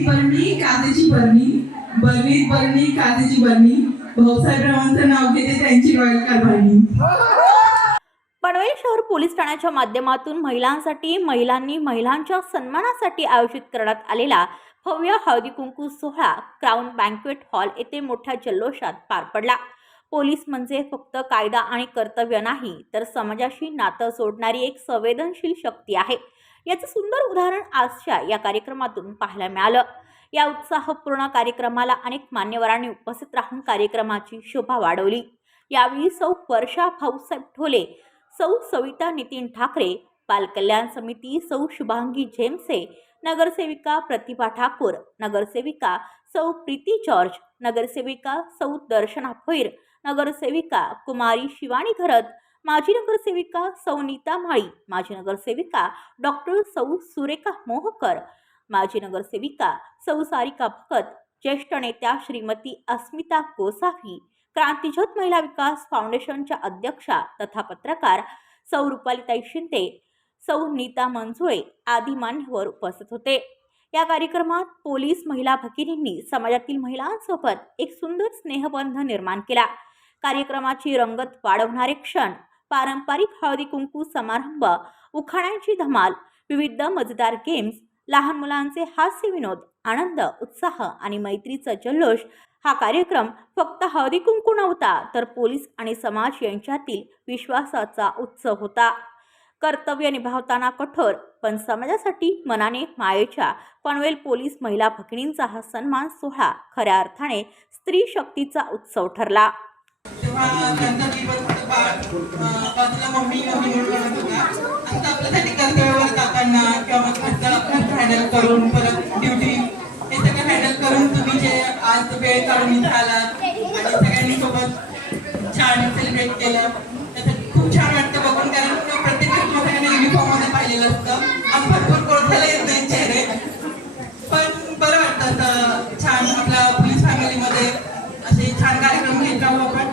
बरणी कांद्याची बरणी, बरणीत बरणी कांद्याची बरणी, भाऊसाहेबरावांचं नाव घेते त्यांची रॉयल कारभारणी. पनवेल शहर पोलीस ठाण्याच्या माध्यमातून महिलांनी महिलांच्या सन्मानासाठी आयोजित करण्यात आलेला भव्य हळदी कुंकू सोहळा क्राऊन बँक्वेट हॉल येथे मोठ्या जल्लोषात पार पडला. पोलीस म्हणजे फक्त कायदा आणि कर्तव्य नाही, तर समाजाशी नातं जोडणारी एक संवेदनशील शक्ती आहे. याचं सुंदर उदाहरण आजच्या या कार्यक्रमातून पाहायला मिळालं. या उत्साहपूर्ण कार्यक्रमाला अनेक मान्यवरांनी उपस्थित राहून कार्यक्रमाची शोभा वाढवली. यावेळी सौ वर्षा भाऊसाहेब ढोले, सौ सविता नितीन ठाकरे, बालकल्याण समिती सौ शुभांगी झेमसे, नगरसेविका प्रतिभा ठाकूर, नगरसेविका सौ प्रीती जॉर्ज, नगरसेविका सौ दर्शना भोईर, नगरसेविका कुमारी शिवानी घरत, माजी नगरसेविका सौ नीता माळी, माजी नगरसेविका डॉक्टर सौ सुरेखा मोहकर, माजी नगरसेविका सौ सारिका भगत, ज्येष्ठ नेत्या श्रीमती अस्मिता गोसावी, क्रांतिज्योत महिला विकास फाउंडेशनच्या अध्यक्षा तथा पत्रकार सौ रुपालीताई शिंदे, सौ नीता मंजुळे आदी मान्यवर उपस्थित होते. या कार्यक्रमात पोलीस महिला भगिनींनी समाजातील महिलांसोबत एक सुंदर स्नेहबंध निर्माण केला. कार्यक्रमाची रंगत वाढवणारे क्षण, पारंपरिक हळदी कुंकू समारंभ, उखाण्यांची धमाल, विविध मजेदार गेम्स, लहान मुलांचे हास्य विनोद, आनंद, उत्साह आणि मैत्रीचा जल्लोष. हा कार्यक्रम फक्त हळदी कुंकू नव्हता, तर पोलीस आणि समाज यांच्यातील विश्वासाचा उत्सव होता. कर्तव्य निभावताना कठोर पण समाजासाठी मनाने मायेच्या पनवेल पोलीस महिला भगिनींचा हा सन्मान सोहळा खऱ्या अर्थाने स्त्री शक्तीचा उत्सव ठरला. तेव्हा त्यांचा दिवस बाजूला मम्मी मम्मी म्हणून म्हणत होता. आता आपल्यासाठी कर्तव्यावर जाताना किंवा मग हँडल करून परत ड्युटी हे सगळं हँडल करून तुम्ही जे आज वेळ काढून इथे आलात आणि सगळ्यांनी सोबत छान सेलिब्रेट केलं, त्यासाठी खूप छान वाटतं बघून. कारण प्रत्येक सगळ्यांनी युनिफॉर्ममध्ये पाहिलेलं असतं. आज भरपूर कोळसाला येत नाही चेहरे, पण बरं वाटतं असं छान आपल्या पोलीस फॅमिलीमध्ये असे छान कार्यक्रम घेत राहू आपण.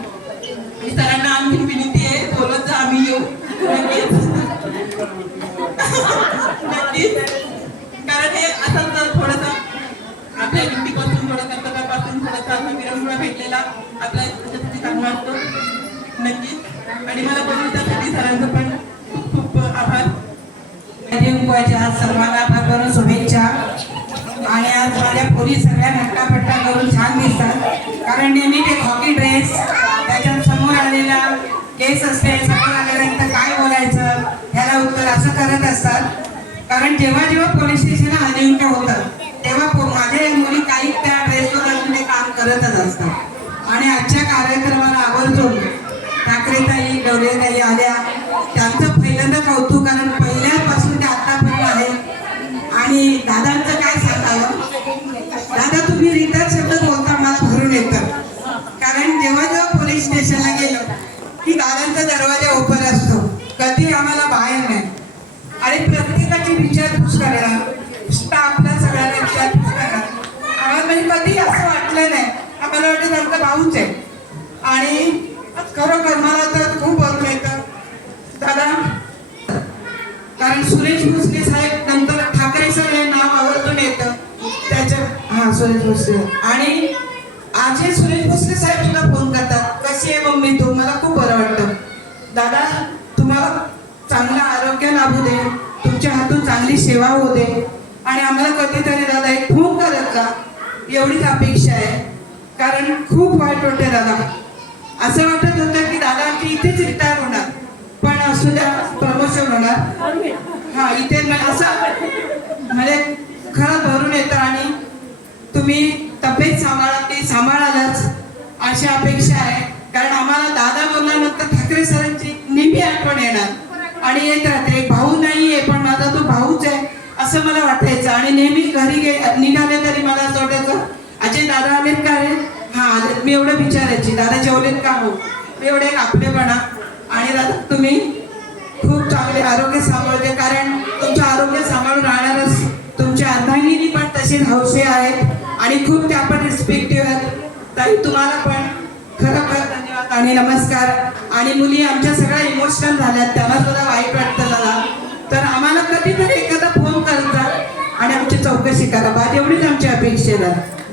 आणि सरांना आमची विनंती आहे, बोलत जा, आम्ही येऊ नक्कीच नक्कीच. कारण हे असंच थोडंसं आपल्या ड्युटीपासून थोडं कर्तव्यापासून थोडासा विरंगुळा भेटलेला आपल्या त्याच्यासाठी चांगला असतो नक्कीच. आणि मला बोलून त्यासाठी सरांचं पण खूप खूप आभार. आज सर्वांना भरभरून शुभेच्छा. आणि आज माझ्या पोलीस सगळ्या नट्टापट्टा करून छान दिसतात. कारण नेहमी ते हॉकी ड्रेस, त्याच्यात समोर आलेला केस असते, समोर आल्यानंतर काय बोलायचं ह्याला उत्तर असं करत असतात. कारण जेव्हा जेव्हा पोलीस स्टेशनला हल्ली होतं तेव्हा माझ्या मुली काही त्या ड्रेसवर अजून ते काम करतच असतात. आणि आजच्या कार्यक्रमाला आवर्जून ठाकरेताई डोलेताई आल्या, त्यांचं पहिल्यांदा कौतुक. कारण पहिल्यापासून ते आतापर्यंत आहे. आणि दादांचं काय सांगावं, दादा तुम्ही रितर शब्द बोलता मला भरून येतं. कारण जेव्हा जेव्हा पोलीस स्टेशनला गेलो की दादांचा दरवाजा ओपन असतो, कधी आम्हाला बाहेर नाही. आणि प्रत्येकाची विचारपूस करणार, स्टाफला सगळ्यांना विचारपूस करणार. आम्हाला म्हणजे कधी असं वाटलं नाही, आम्हाला वाटतं आमचा भाऊच आहे. आणि खरोखर मला तर खूप बरं येतं दादा. कारण सुरेश भोसले साहेब नंतर ठाकरे सर हे नाव आवर्जून येतं त्याच्या. सुरेश भोसले. आणि आज हे सुरेश भोसले साहेब तुला फोन करतात, कशी आहे मम्मी तू, मला खूप बरं वाटतं. दादा तुम्हाला चांगलं आरोग्य लाभू दे, तुमच्या हातून चांगली सेवा होऊ दे. आणि आम्हाला कधीतरी दादा एक फोन करत जा, एवढीच अपेक्षा आहे. कारण खूप वाईट होते दादा. असं वाटत होतं की दादा की इथेच रिटायर होणार, पण असू द्या प्रमोशन होणार. इथे असं म्हणजे खरं भरून येतं. आणि तुम्ही तब्येत सांभाळा, ती सांभाळालच अशी अपेक्षा आहे. कारण आम्हाला दादा बोलल्यानंतर ठाकरे सरांची नेहमी आठवण येणार आणि येत राहते. एक भाऊ नाहीये पण माझा तो भाऊच आहे असं मला वाटायचं. आणि नेहमी घरी निघाले तरी मला असं वाटायचं अजय दादा आलेत का रे, हा आलेत. मी एवढं विचारायची दादा जेवलेत का, हो. एवढे आपलेपणा. आणि दादा तुम्ही खूप चांगले आरोग्य सांभाळते. कारण तुमचं आरोग्य सांभाळून राहणारच तुमच्या अर्धांगिनी पण तसेच हौसे आहेत. आणि खूप त्या पण रिस्पेक्टिव्ह आहेत. ताई तुम्हाला पण खरोखर धन्यवाद आणि नमस्कार. आणि मुली आमच्या सगळ्या इमोशनल झाल्यात, त्यांना सुद्धा वाईट वाटतं झाला तर आम्हाला कधीतरी एखादा फोन करता आणि आमची चौकशी करा. बा एवढीच आमची अपेक्षा आहे.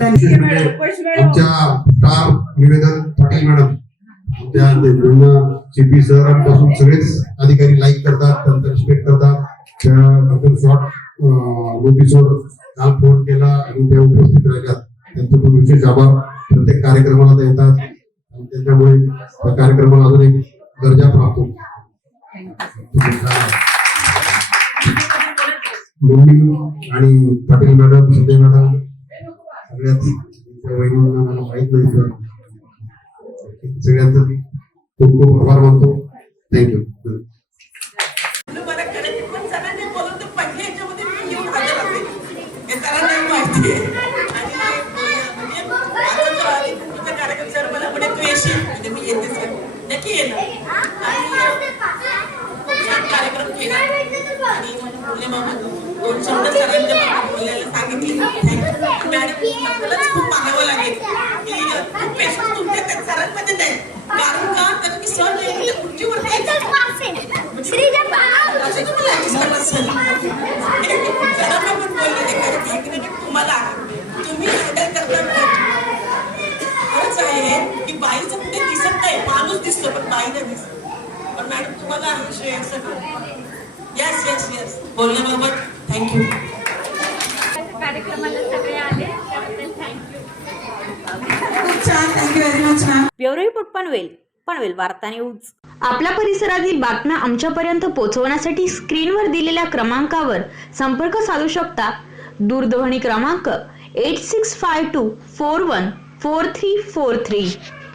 धन्यवाद. आमच्या स्टार निवेदन पाटील मॅडम त्या सीपी सरांपासून सगळेच अधिकारी लाईक करतात, त्यांचा रिस्पेक्ट करतात. त्या शॉर्ट नोटीसवर काल फोन केला आणि त्या उपस्थित राहिल्यात, त्यांचे पण विशेष आभार. प्रत्येक कार्यक्रमाला ते येतात आणि त्याच्यामुळे त्या कार्यक्रमाला अजून एक दर्जा प्राप्त होतो. मम्मी आणि पाटील मॅडम, शिंदे मॅडम सगळ्याच वहिनींना मला माहित नाही सर, सगळ्यांचं खूप खूप आभार मानतो. थँक्यू. मला कळत पण सरांनी बोलून तर पहिले याच्यामध्ये मी येऊन हजर होते. हे सरांना माहिती आहे. आणि म्हणजे माझा जो आहे तुमचा कार्यक्रम सर मला पुढे तू येशील म्हणजे मी येते सर, नक्की येणार. आणि छान कार्यक्रम केला आणि बोलले बाबा 2 शब्द सरांच्या बोलायला सांगितले. Thank you madam. आपल्यालाच खूप मागावं लागेल की खूप पेशन्स तुमच्या त्या सरांमध्ये नाही. कारण का तर की सर खुर्चीवर तुम्हाला तुम्ही हँडल करता. खरंच आहे की बाईचं कुठे दिसत नाही, माणूस दिसतो पण बाई नाही दिसत. पण मॅडम तुम्हाला श्रेय सगळं. यस यस यस बोलण्याबाबत थँक्यू. कार्यक्रमाला सगळे आले त्याबद्दल थँक्यू. खूप छान. Thank you very much ma'am. Bureau report Panvel Varta news. आपल्या परिसरातील बातम्या आमच्यापर्यंत पोहोचवण्यासाठी स्क्रीनवर दिलेल्या क्रमांकावर संपर्क साधू शकता. दूरध्वनी क्रमांक 8652414343.